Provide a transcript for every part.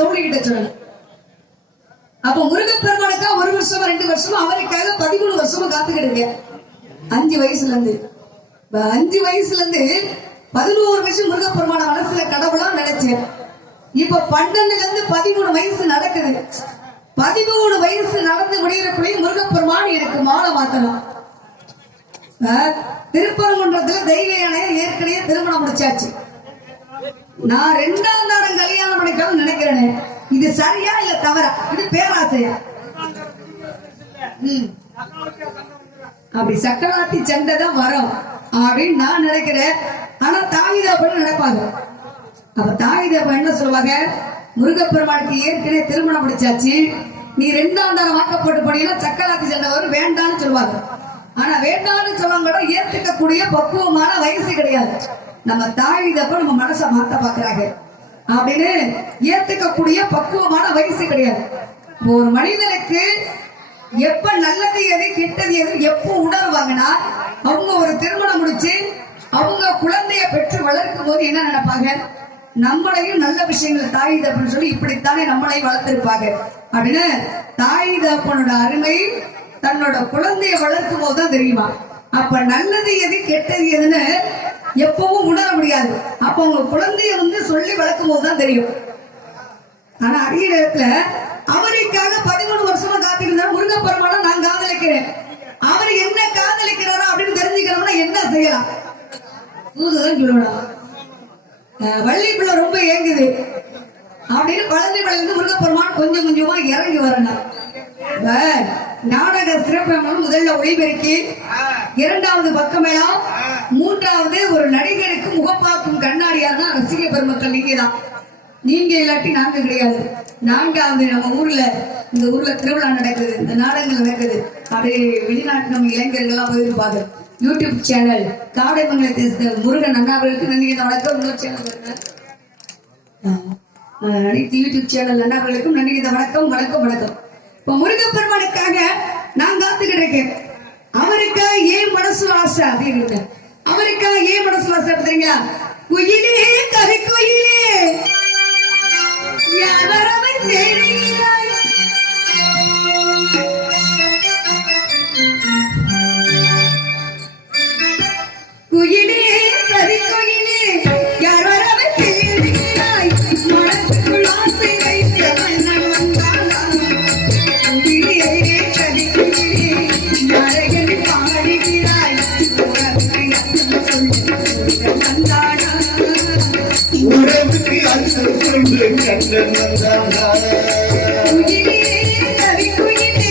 தோழிகிட்ட சொல்லணும். அப்ப முருகப்பெருமானுக்கா 1 வருஷமா 2 வருஷமா அவருக்காக 13 வருஷமா காத்துக்கிட்டு 5 வயசுல இருந்து 11 வயசு முருகப்பெருமான மனசுல கடவுளா நினைச்சேன். இப்ப 12ல இருந்து 13 வயசு நடக்குது. 13 வயசு நடந்து முடிகிறக்குள்ளே முருகப்பெருமான் எனக்கு மாலை மாத்தணும். திருப்பரங்குன்றத்துல தெய்வ யானையை ஏற்கனவே திருமணம் முடிச்சாச்சு. நான் 2ஆம் தாரம் கல்யாணம் பண்ணிக்கணும்னு நினைக்கிறேன். இது சரியா இல்ல தவறா? இது பேராசையா? அப்படி சக்கராத்தி சண்டை தான் வரும் அப்படின்னு நான் நினைக்கிறேன். ஆனா தாயிதாப்பன்னு நினைப்பாங்க. அப்ப தாயிதாப்ப என்ன சொல்லுவாங்க, முருகப்பெருமானுக்கு ஏற்கனவே திருமணம் முடிச்சாச்சு, நீ 2ஆம் தாரம் வாக்கப்பட்டு போனீங்கன்னா சக்கராத்தி சண்டை வரும், வேண்டான்னு சொல்லுவாங்க. ஆனா வேண்டான்னு சொல்லுவாங்க ஏத்துக்கக்கூடிய பக்குவமான வயசு கிடையாது. நம்ம தாயிதப்ப நம்ம மனசை மாத்த பாக்குறாங்க அப்படின்னு ஏத்துக்கக்கூடிய பக்குவமான வயசு கிடையாது. ஒரு மனிதனுக்கு எப்ப நல்லது எது கெட்டது எது எப்ப உணர்வாங்கன்னா, அவங்க ஒரு திருமணம் முடிச்சு அவங்க குழந்தைய பெற்று வளர்க்கும் போது என்ன நினைப்பாங்க, நம்மளையும் நல்ல விஷயங்கள் தாய் தப்புன்னு சொல்லி இப்படித்தானே நம்மளையும் வளர்த்திருப்பாங்க அப்படின்னு தாய் தப்பனோட அருமை தன்னோட குழந்தைய வளர்க்கும் போதுதான் தெரியுமா. அப்ப நல்லது எது கெட்டது எதுன்னு எப்பவும் உணர முடியாது. அப்ப உங்க குழந்தைய சொல்லி வளர்க்கும் போதுதான் தெரியும். ஆனா அதே நேரத்துல அவருக்காக 13 வருஷமா காத்திருந்தார் முருகப்பெருமானை நான் காதலிக்கிறேன். அவர் என்ன காதலிக்கிறாரா அப்படின்னு தெரிஞ்சுக்கணும்னா என்ன செய்யலாம்? தூதுதான் சொல்லணும். வள்ளி பிள்ளை ரொம்ப ஏங்குது அப்படின்னு குழந்தை பிள்ளைந்து முருகப்பெருமான் கொஞ்சம் கொஞ்சமா இறங்கி வரணும். நாடக சிறப்பு முதல்ல ஒளிபெருக்கி, 2வது பக்கமெல்லாம், 3வது ஒரு நடிகருக்கு முகப்பாக்கும் கண்ணாடியார்னா ரசிக பெருமக்கள் நீங்க தான். நீங்க இல்லாட்டி நாங்க கிடையாது. 4வது நம்ம ஊர்ல இந்த ஊர்ல திருவிழா நடக்குது, இந்த நாடகங்கள் நடக்குது. அப்படியே வெளிநாட்டு நம்ம இளைஞர்கள்லாம் போயிருப்பாங்க. யூடியூப் சேனல் காடைமங்கலத்தை முருகன் அண்ணாவர்களுக்கு நன்றி வணக்கம். இன்னொரு சேனல் அனைத்து யூடியூப் சேனல் அண்ணாவர்களுக்கும் நன்றி வணக்கம் வணக்கம் வணக்கம். இப்ப முருகப்பெருமானுக்காக நான் காத்துக்கிட்டு இருக்கேன். அவருக்காக ஏன் மனசுல ஆசை அப்படின்னு, அவருக்காக ஏன் மனசுல ஆசை தெரியுங்களா? குயிலே கவி குயிலே யாரவை தேடுகிறாய், குயிலே கவி குயிலே யாரவை தேடுகிறாய், மனசுக்குள் ஆசை வைத்த மன்னன் வந்தானா, குயிலே கவி குயிலே நரகன் பாடுகிறாய், உறவுக்கு அர்த்தம் சொல்லு வந்தானா, உறவுக்கு அர்த்தம் சொல்லு கண்ணன் வந்தானா, குயிலே கவி குயிலே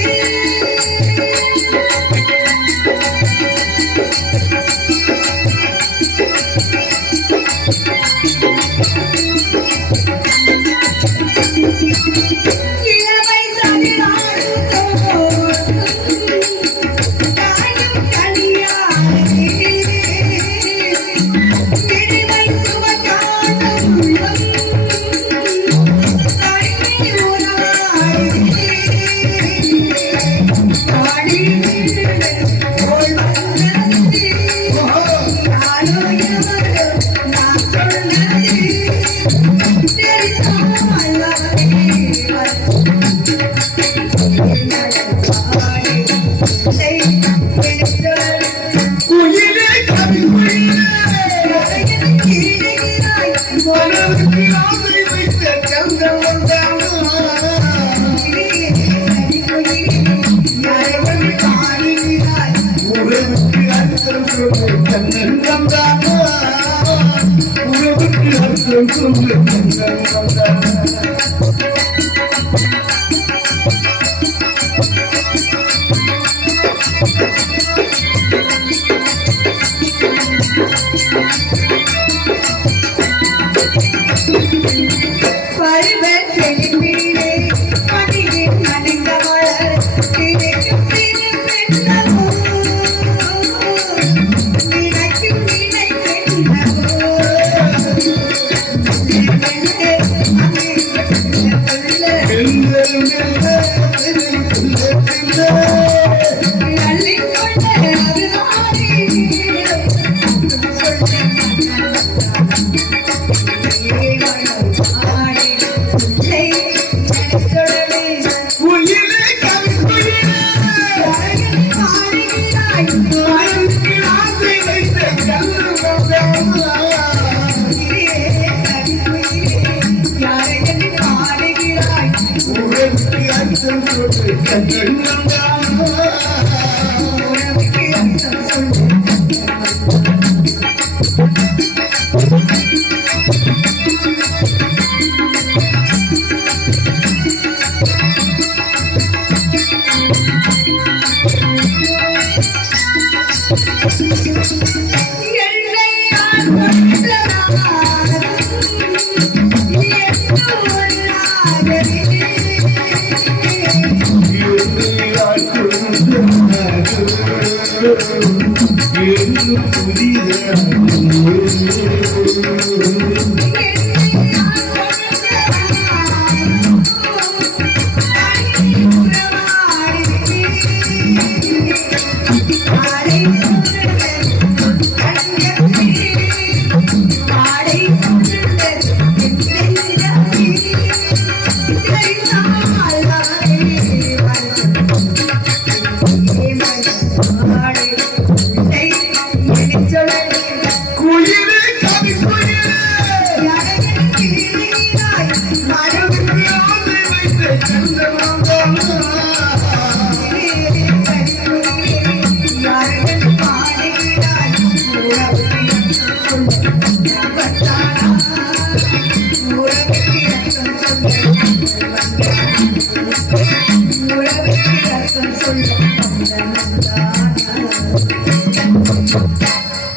Hey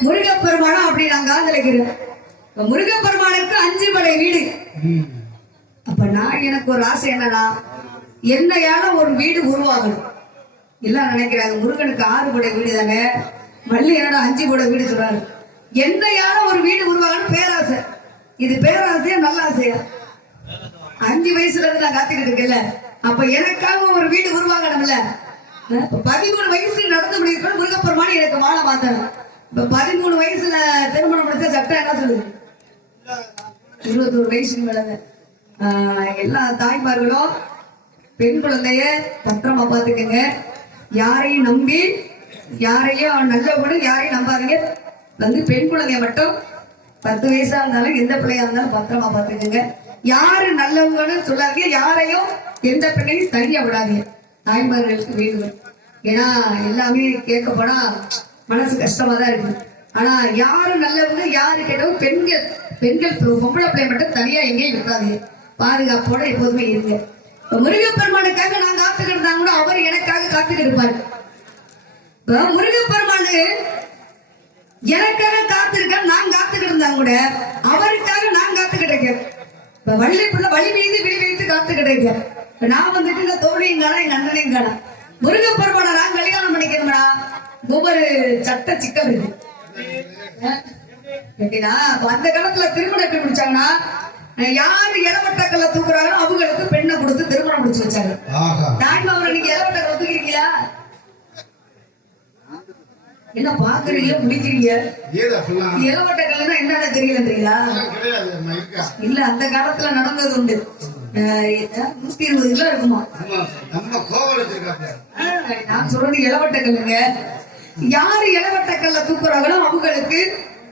முருகப்பெருமானம் அப்படி நான் காதலிக்கிறேன். முருகப்பெருமானுக்கு 5 படை வீடு. அப்ப நான் எனக்கு ஒரு ஆசை என்னன்னா, என்னையால ஒரு வீடு உருவாகணும். எல்லாம் நினைக்கிறாங்க முருகனுக்கு 6 படை வீடு தானே, மல்லி என்னடா 5 படை வீடு சொல்றாரு. என்னையால ஒரு வீடு உருவாகணும் பேராசை. இது பேராசையா நல்ல ஆசையா? 5 வயசுல இருந்து நான் காத்துக்கிட்டு இருக்கேன்ல, அப்ப எனக்காக ஒரு வீடு உருவாகணும்ல. 13 வயசு நடந்து முடிக்கிறோம் முருகப்பெருமான் எனக்கு வாழ மாத்தாங்க. இப்ப 13 வயசுல திருமணம் முடிச்ச சட்டம் என்ன சொல்லுது? 21 வயசுக்கு மேலங்க. எல்லா தாய்மார்களும் பெண் குழந்தைய பத்திரமா பாத்துக்கங்க. யாரையும் நம்பி யாரையும் நல்லவங்க யாரையும் நம்பாதீங்க. பெண் குழந்தைய மட்டும் 10 வயசா இருந்தாலும் எந்த பிள்ளையா இருந்தாலும் பத்திரமா பாத்துக்கங்க. யாரு நல்லவங்கன்னு சொல்லாதீங்க. யாரையும் எந்த பெண்ணையும் தனியா விடாதீங்க. தாய்மார்களுக்கு வேண்டுதல். ஏன்னா எல்லாமே கேட்க போனா மனசு கஷ்டமா தான் இருக்கு. ஆனா யாரு நல்லவங்க யாரு கேட்டவங்க பெண்கள் பொம்பளை பிள்ளை மட்டும் தனியா எங்கேயும் விட்டாதீங்க. பாதுகாப்போட எப்போதுமே இருங்க. முருகப்பெருமானுக்காக நான் காத்துக்கிட்டு இருந்தா கூட அவர் எனக்காக காத்துக்கிட்டு இருப்பாரு. முருகப்பெருமானு எனக்காக காத்திருக்க நான் காத்துக்கிட்டு இருந்தா கூட அவருக்காக நான் காத்துக்கிட்டு இருக்கேன். வழி மீது விழி வைத்து காத்துக்கிட்டு இருக்கேன். நான் வந்துட்டு இந்த தோழியும் காணா எங்க அண்ணனையும் காணா. முருகப்பெருமானை நான் கல்யாணம் பண்ணிக்கிறோம்னா ஒவ்வொரு சட்ட சிக்கல் இருக்கு. அந்த காலத்துல திருமணம் எப்படி முடிச்சாங்கன்னா, யாரு இளவட்டக்கல்ல தூக்குறாங்களோ அவங்களுக்கு பெண்ணை கொடுத்து திருமணம் முடிச்சு வச்சாங்க. தாய்மாவரை நீங்க இளவட்டக்கல்ல தூக்கிறீங்களா? என்ன பாக்குறீங்க முடிக்கிறீங்க? இளவட்டக்கல்னா என்னன்னு தெரியலன்றீங்களா? இல்ல அந்த காலத்துல நடந்தது உண்டு. 120 கிலோ இருக்குமா? நான் சொல்றது இளவட்டக்கல்லுங்க. யாரு இளவட்டக்கல்ல தூக்குறாங்களோ அவங்களுக்கு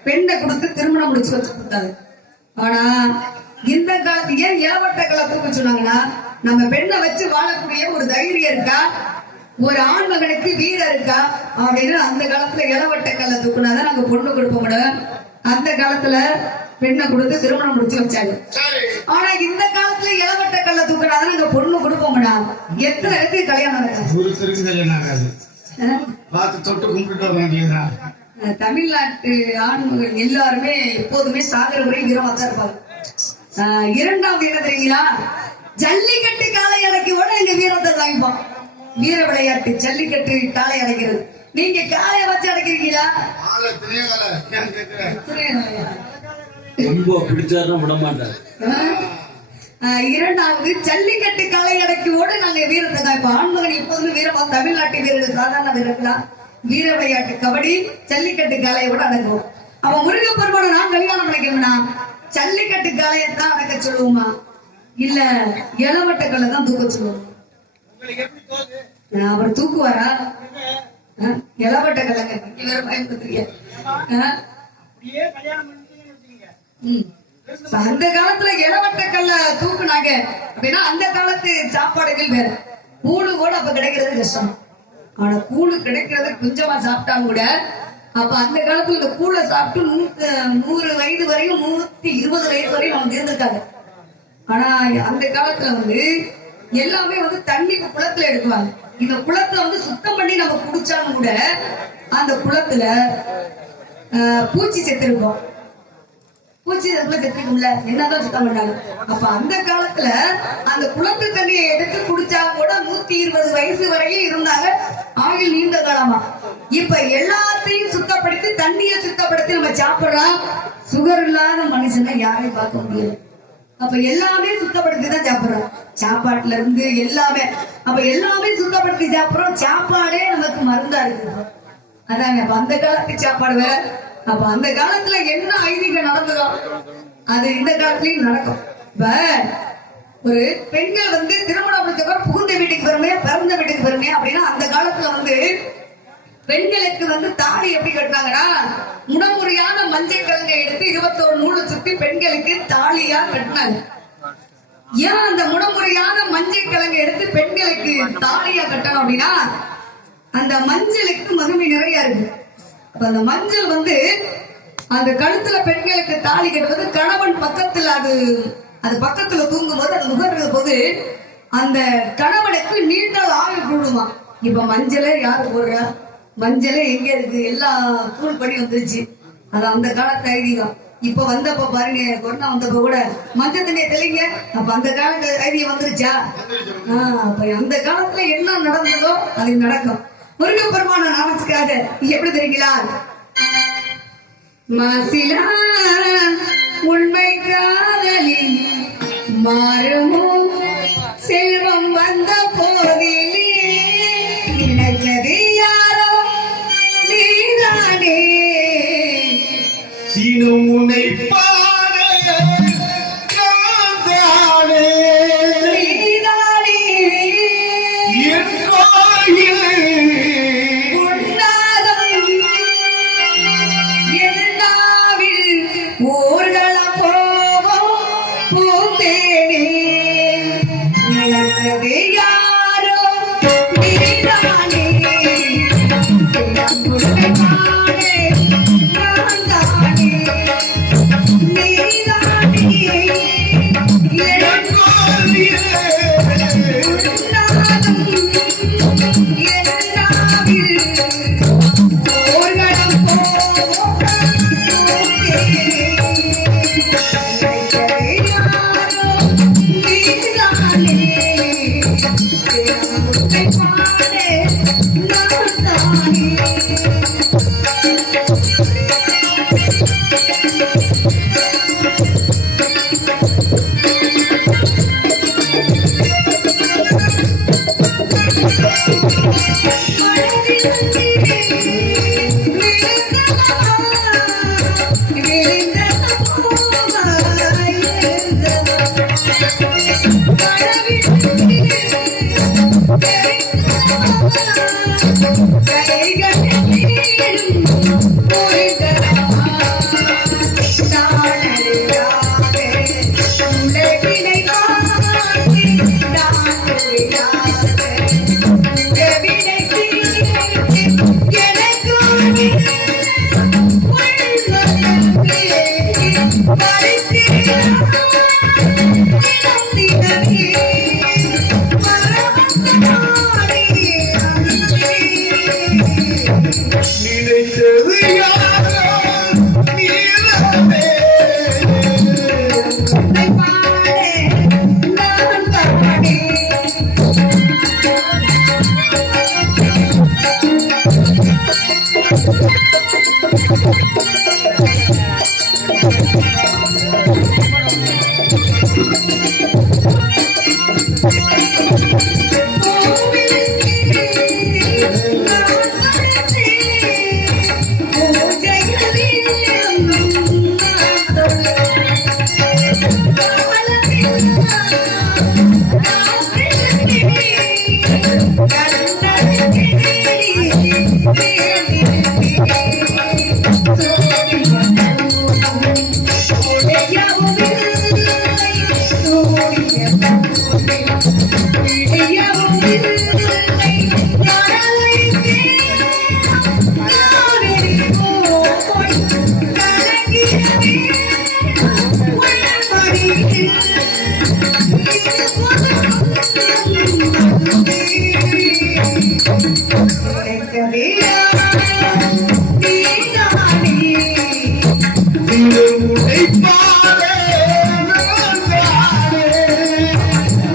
பெண்ணை கொடுத்து திருமணம் முடிச்சு வச்சு கொடுத்தாங்க. ஆனா இந்த காலத்து ஏன் இளவட்டக்கல்ல தூக்க சொன்னாங்கன்னா, நம்ம பெண்ணை வச்சு வாழக்கூடிய ஒரு தைரியம் இருக்கா, ஒரு ஆண் மகனுக்கு வீரம் இருக்கா அப்படின்னு அந்த காலத்துல இளவட்டக்கல்ல தூக்குனாதான் நாங்க பொண்ணு கொடுப்போம். அந்த காலத்துல பெண்ணை கொடுத்து திருமணம் முடிச்சு வச்சாங்க. ஆனா இந்த காலத்துல இளவட்டக்கல்ல தூக்குனாதான் நாங்க பொண்ணு கொடுப்போம்டா. எத்தனை இருக்கு கல்யாணம் நடக்காது. தமிழ்நாட்டு ஆண்மகள் எல்லாருமே எப்போதுமே சாகர வரை வீரமா தான் இருப்பாங்க. 2வது என்ன தெரியுங்களா? ஜல்லிக்கட்டு காளை அடக்கியோட எங்க வீரத்தை தாங்கிப்போம். வீர விளையாட்டு ஜல்லிக்கட்டு காளை அடைக்கிறது. நீங்க காளைய வச்சு அடைக்கிறீங்களா? விட மாட்டார். 2வது ஜல்லிக்கட்டு காளை அடக்கியோட நாங்க வீரத்தை தாய்ப்போம். ஆண்மகன் எப்போதுமே வீரமா. தமிழ்நாட்டு வீரர்கள் சாதாரண வீரர்களா வீர விளையாட்டு கபடி ஜல்லிக்கட்டு காளையோட அடங்குவோம். அவ முருகப்பெருமானை நான் கல்யாணம் பண்ணிக்கணும்னா ஜல்லிக்கட்டு காளையத்தான் அடக்க சொல்லுவோமா, இல்ல இளவட்டக்கல்ல தான் தூக்க சொல்லுவோம்? அவர் தூக்குவாரா? இளவட்டக்கல்ல பயன்படுத்துறீங்க. அந்த காலத்துல இளவட்டக்கல்ல தூக்குனாங்க அப்படின்னா அந்த காலத்து சாப்பாடுகள் வேற. கூடு கூட அப்ப கிடைக்கிறது கஷ்டம். ஆனா கூழு கிடைக்கிறது கொஞ்சமா சாப்பிட்டாலும் கூட அப்ப அந்த காலத்துல இந்த கூழை சாப்பிட்டு 100 வயது வரையும் 120 வயது வரையும் அவங்க இருந்திருக்காங்க. ஆனா அந்த காலத்துல எல்லாமே தண்ணி குளத்துல எடுக்குவாங்க. இந்த குளத்தை சுத்தம் பண்ணி நம்ம குடிச்சாலும் கூட அந்த குளத்துல பூச்சி செத்துருக்கோம். பூச்சி செத்துருக்கும்ல, என்னதான் சுத்தம் பண்ணாங்க. அப்ப அந்த காலத்துல அந்த குளத்து தண்ணியை எடுத்து குடிச்சா கூட 120 வயசு வரையும் இருந்தாங்க, ஆயுள் நீண்ட காலமா. இப்ப எல்லாத்தையும் சுத்தப்படுத்தி தண்ணியை சுத்தப்படுத்தி நம்ம சாப்பிடலாம். சுகர் இல்லாத மனுஷனை யாரையும் பார்க்க முடியாது. அப்ப எல்லாமே சுத்தப்படுத்தி தான் சாப்பிடுறோம், சாப்பாட்டுல இருந்து எல்லாமே. அப்ப எல்லாமே சுத்தப்படுத்தி சாப்பிடுறோம், சாப்பாடே நமக்கு மருந்தா இருக்கு. அதாங்க அப்ப அந்த காலத்து சாப்பாடு வேற. அப்ப அந்த காலத்துல என்ன ஐதீகம் நடந்ததோ அது இந்த காலத்துலயும் நடக்கும். இப்ப ஒரு பெண்கள் திருமணம் முடிச்சப்பறம் புகுந்த வீட்டுக்கு பெருமையா பிறந்த வீட்டுக்கு பெருமையா அப்படின்னா, அந்த காலத்துல பெண்களுக்கு தாலி எப்படி கட்டினாங்கன்னா, முடமுறையான மஞ்சள் கிழங்கை எடுத்து 21 நூலை சுத்தி பெண்களுக்கு தாலியா கட்டினாங்க. ஏன் அந்த முடமுறையான மஞ்சள் கிழங்கை எடுத்து பெண்களுக்கு தாலியா கட்டணும் அப்படின்னா, அந்த மஞ்சளுக்கு மகிமை நிறைய இருக்கு. அப்ப அந்த மஞ்சள் அந்த கழுத்துல பெண்களுக்கு தாலி கட்டுவது கணவன் பக்கத்துல அது பக்கத்துல தூங்கும் போது அது நுகர்றது போது அந்த கணவனுக்கு நீண்ட ஆயுள் கூடுமா. இப்ப மஞ்சளே யாரு போடுறா, மஞ்சளே எங்க இருக்கு, எல்லாம் தூள் பண்ணி வந்துருச்சு. அது அந்த காலத்து ஐதீகம். இப்ப வந்தப்ப பாருங்க, கொரோனா வந்தப்ப கூட மஞ்சள் தண்ணியை தெளிங்க. அப்ப அந்த காலத்து ஐதீகம் வந்துருச்சா? அப்ப அந்த காலத்துல என்ன நடந்ததோ அது நடக்கும். முருகப்பெருமான நாமத்துக்காக எப்படி தெரியுங்களா? மாசிலா உண்மை காதலில் மாறுமோ செல்வம் வந்த போதிலே நினைத்தது யாரோ நீதானே தினம் உன்னை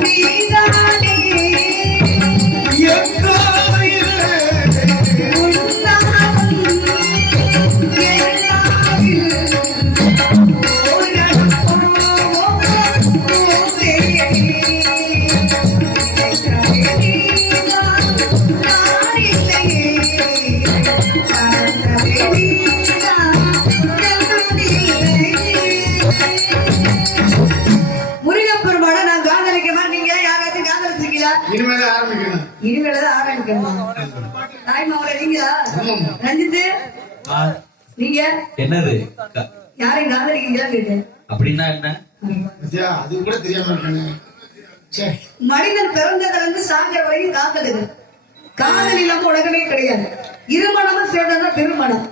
நீ இனிமேதான் ஆரம்பிக்கணும். இனிமேலதான் ஆரம்பிக்கணும். தாய்மாவோட நீங்களா ரஞ்சித்து? நீங்க என்னது யாரையும் காதலிக்கிறீங்களா கேட்டேன். அப்படின்னா என்ன? அது கூட தெரியாம இருக்கானே. மனிதன் பிறந்ததுல இருந்து சாகிற வரைக்கும் காதலுது. காதல் இல்லாம உலகமே கிடையாது. இருமணமும் சேர்ந்தா திருமணம்,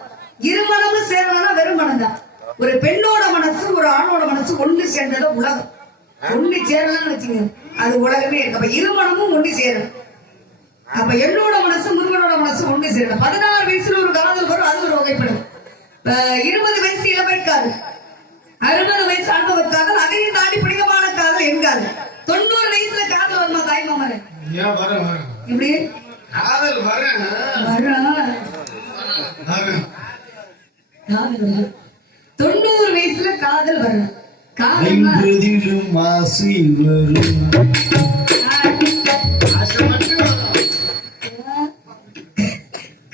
இருமணமும் சேர்ந்தா வெறுமணம் தான். ஒரு பெண்ணோட மனசு ஒரு ஆணோட மனசு ஒண்ணு சேர்ந்தது உலகம். ஒண்ணு சேரலாம்னு வச்சுங்க, அது உலகமே இருக்கு. அப்ப இருமணமும் ஒண்ணு சேரணும். அப்ப என்னோட மனசு முருகனோட மனசு ஒண்ணு சேரணும். 16 வயசுல ஒரு காதல் வரும், அது ஒரு வகைப்படும். 20 வயசு இளமை காதல், 60 வயசு அனுபவ காதல், அதையும் தாண்டி பிடிக்கமான காதல் எங்காது. 90 வயசுல காதல் வருமா தாய்மாமன்? இப்படி காதல் வரும். 90 வயசுல காதல் வரணும்.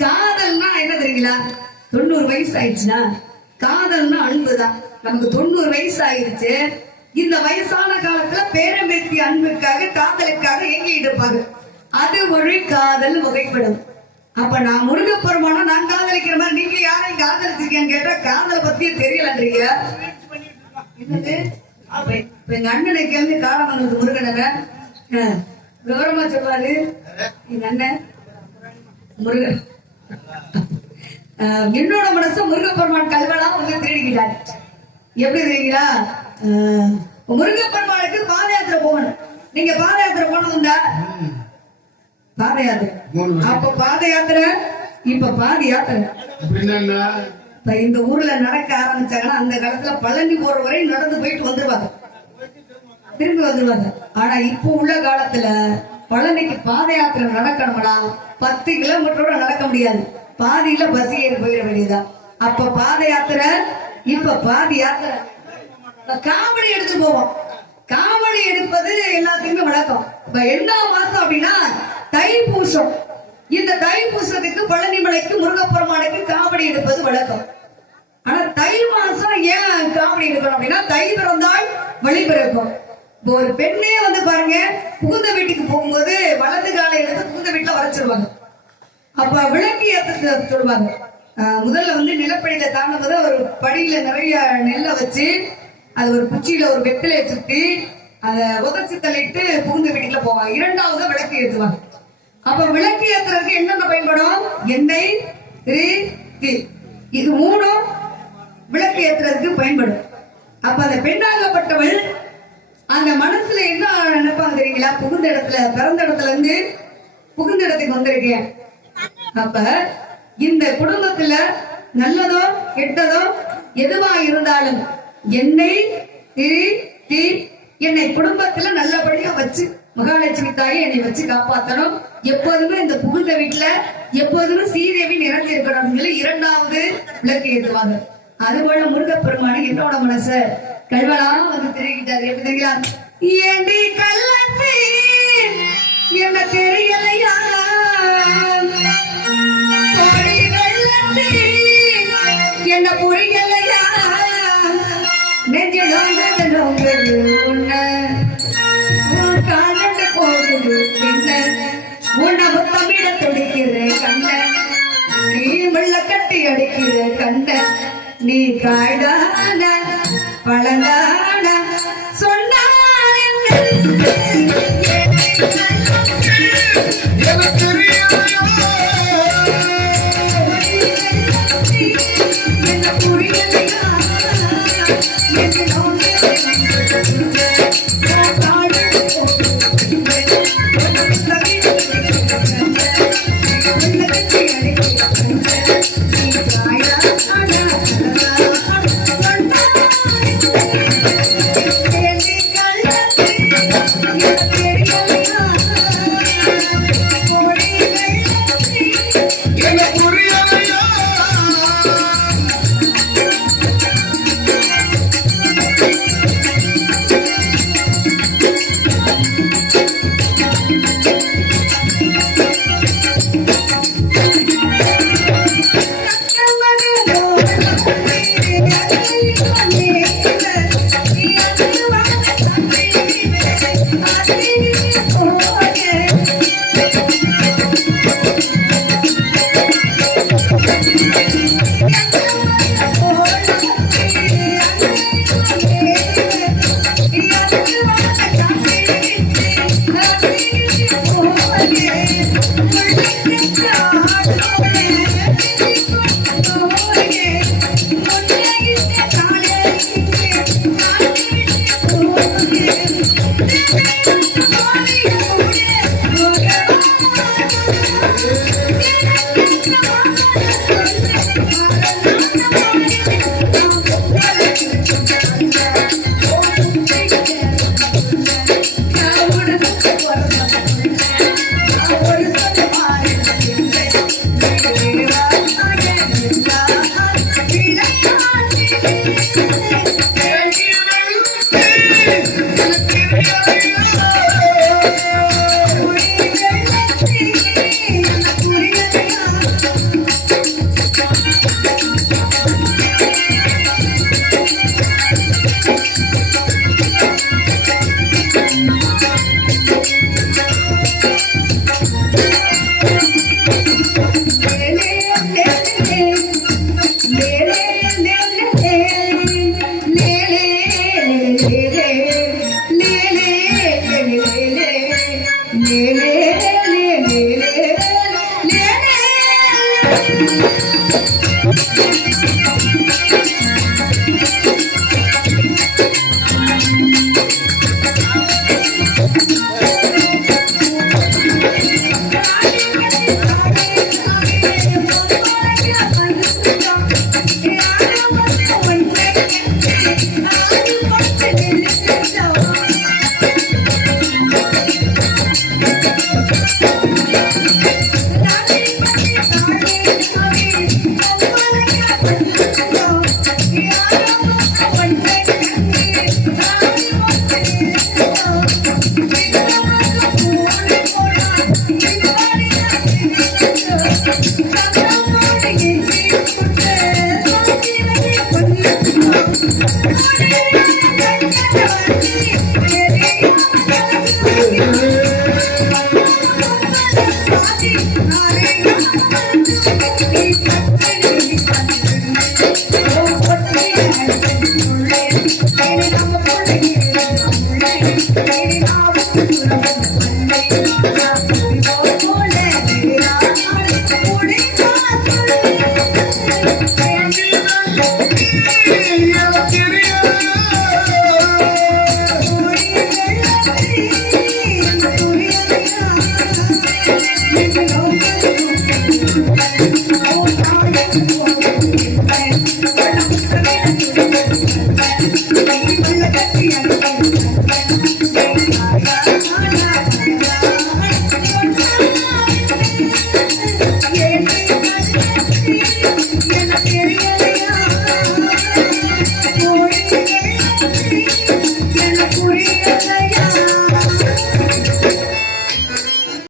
காதல்னா என்ன தெரியுங்களா? 90 வயசு ஆயிடுச்சுன்னா காதல்னா அன்புதான். நமக்கு 90 வயசு ஆயிடுச்சு. இந்த வயசான காலத்துல பேரம்பேத்தி அன்புக்காக காதலுக்காக ஏங்கிட்டு இருப்பாங்க. அது ஒரு காதல் வகைப்படும். அப்ப நான் முருகப்பெருமானா நான் காதலிக்கிற மாதிரி நீங்க யாரையும் காதலிச்சிருக்கேன்னு கேட்டா காதலை பத்தியே தெரியலன்றீங்க. என்னது எங்க அண்ணனை கேள்வி காலமங்கலத்து முருகனங்க விவரமா சொல்வாரு. எங்க அண்ணன் முருகன் என்னோட மனசு முருகப்பெருமான் கல்வெல்லாம் வந்து தேடிக்கிட்டாரு. எப்படி தெரியுங்களா? முருகப்பெருமானுக்கு பாத யாத்திரை போகணும். நீங்க பாத யாத்திரை போனதுண்டா? பாத யாத்திரை அப்ப பாத யாத்திரை இப்ப பாதி யாத்திரை. இப்ப இந்த ஊர்ல நடக்க ஆரம்பிச்சாங்கன்னா அந்த காலத்துல பழனி போற வரை நடந்து போயிட்டு வந்துருவாங்க, திரும்பி வந்துருவாங்க. ஆனா இப்ப உள்ள காலத்துல பழனிக்கு பாத யாத்திரை நடக்கணும்னா 10 கிலோமீட்டரோட நடக்க முடியாது. பாதியில பஸ் ஏறி போயிட வேண்டியதான். அப்ப பாத யாத்திரை இப்ப பாதி யாத்திரை. காவடி எடுத்து போவோம். காவடி எடுப்பது எல்லாத்துக்குமே வழக்கம். இப்ப என்ன மாசம் அப்படின்னா தைப்பூசம். இந்த தைப்பூசத்துக்கு பழனி மலைக்கு முருகப்பெருமானுக்கு காவடி எடுப்பது வழக்கம். ஆனா தை மாசம் ஏன் காவடி எடுக்கணும் அப்படின்னா தை பிறந்தால் வழி பிறக்கும். இப்போ ஒரு பெண்ணே வந்து பாருங்க, புகுந்த வீட்டுக்கு போகும்போது வலது காலை எடுத்து புகுந்த வீட்டுல வரைச்சிருவாங்க. அப்ப விளக்கு ஏற்ற சொல்லுவாங்க. முதல்ல வந்து நிலப்படியில தாண்டும்போது ஒரு படியில நிறைய நெல்லை வச்சு அது ஒரு குச்சியில ஒரு வெத்திலையை சுத்தி அதை உதச்சி தள்ளிட்டு புகுந்த வீட்டுக்குள்ள போவாங்க. இரண்டாவது விளக்கு ஏற்றுவாங்க. அப்ப விளக்கு ஏற்றுறதுக்கு என்னென்ன பயன்படும்? எண்ணெய், திரி, இது 3 விளக்கு ஏற்றுறதுக்கு பயன்படும். அப்ப அந்த பெண்ணாகப்பட்டவள் அந்த மனசுல என்ன நினைப்பாங்க தெரியுங்களா? புகுந்த இடத்துல பிறந்த இடத்துல இருந்து புகுந்த இடத்துக்கு வந்திருக்கேன். அப்ப இந்த குடும்பத்துல நல்லதோ கெட்டதோ எதுவா இருந்தாலும் என்னை குடும்பத்துல நல்லபடியா வச்சு மகாலட்சுமி தாயை என்னை வச்சு காப்பாற்றணும். எப்போதுமே இந்த புகுந்த வீட்டுல எப்போதுமே சீதேவி நிறைஞ்சு இருக்கணும் சொல்லி 2வது விளக்கு ஏற்றுவாங்க. அதுபோல முருகப்பெருமானு என்னோட மனச கல்வெல்லாம் வந்து தெரிவிக்கிட்டாரு. எப்படி தெரியுங்களா? ஏண்டி கள்ளச்சி என்ன தெரியலையா, என்ன புரியலையா, நெஞ்சில் காலண்டு போகுது பின்ன உணவு தமிழ துடிக்கிற கண்ண, நீ வெள்ள கட்டி அடிக்கிற கண்ண, நீ காய்டான பழங்கான சொன்ன லே லே லே லே லே